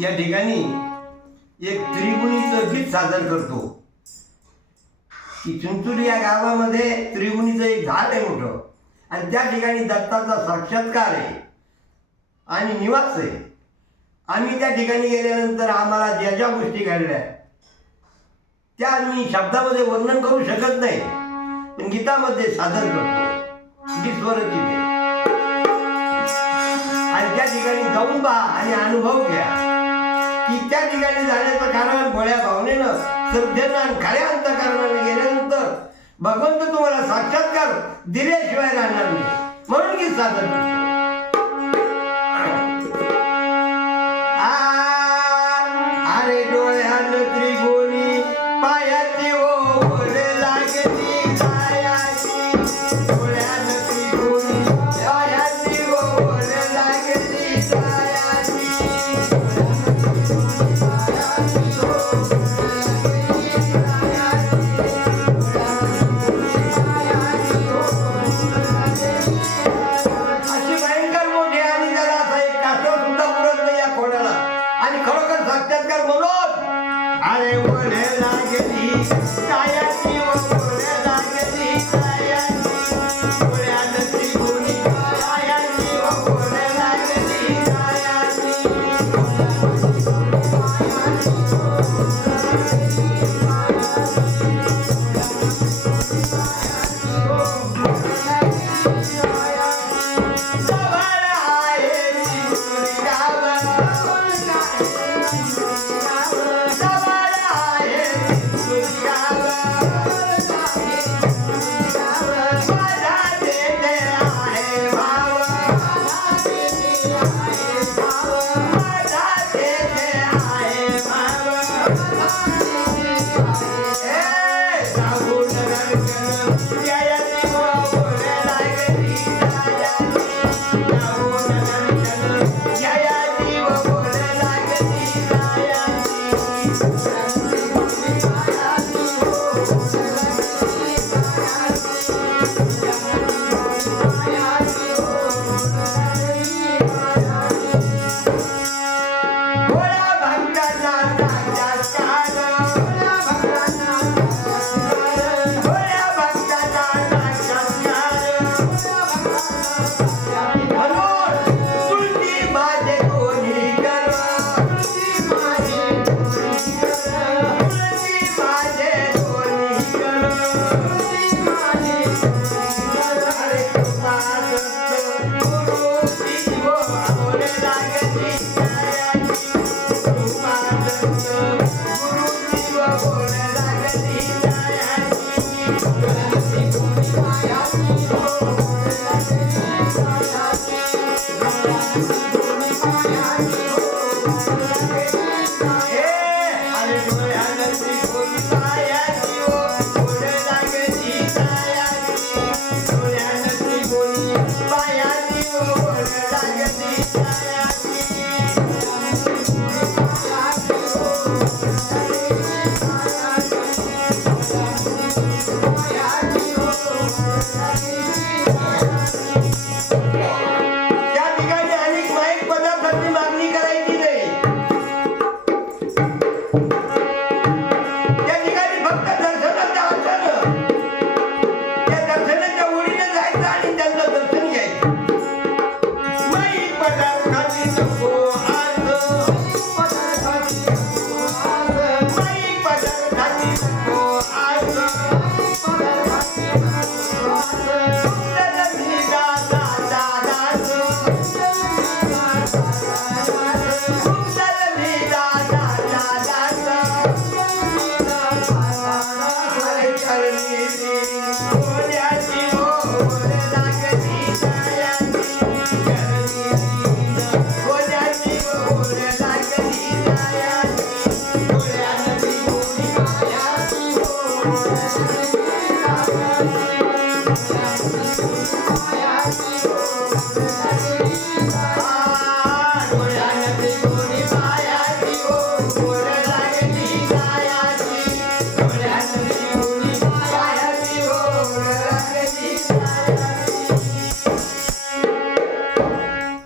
या ठिकाणी एक त्रिगुणीचं गीत सादर करतो की चिंचोली या गावामध्ये त्रिगुणीचं एक झाड आहे मोठं आणि त्या ठिकाणी दत्ताचा साक्षात्कार आहे आणि निवास आहे. आम्ही त्या ठिकाणी गेल्यानंतर आम्हाला ज्या ज्या गोष्टी घडल्या त्या मी शब्दामध्ये वर्णन करू शकत नाही, पण गीतामध्ये सादर करतो. गीत स्वरचित आणि त्या ठिकाणी जाऊन पहा आणि अनुभव घ्या की त्या ठिकाणी जाण्याचं कारण भोळ्या भावनेनं श्रद्धेनं आणि खऱ्या अंतःकरणाने गेल्यानंतर भगवंत तुम्हाला साक्षात्कार दिल्याशिवाय राहणार नाही, म्हणून गीत सादर करतो. अरे डोळ्यानं त्रिगुणी पायाची ओढ लागली कायाची, डोळ्यानं त्रिगुणी पायाची ओढ लागली कायाची, अशी भयंकर मोठी आणि त्याला असा एक कासव सुद्धा पुरत नाही या खोड्याला. आणि खरोखर साक्षात्कार म्हणून अरे ओढ लागली कायाची ओढ लागली कायाची, डोळ्यानं त्रिगुणी पायाची ओढ लागली कायाची. Thank you.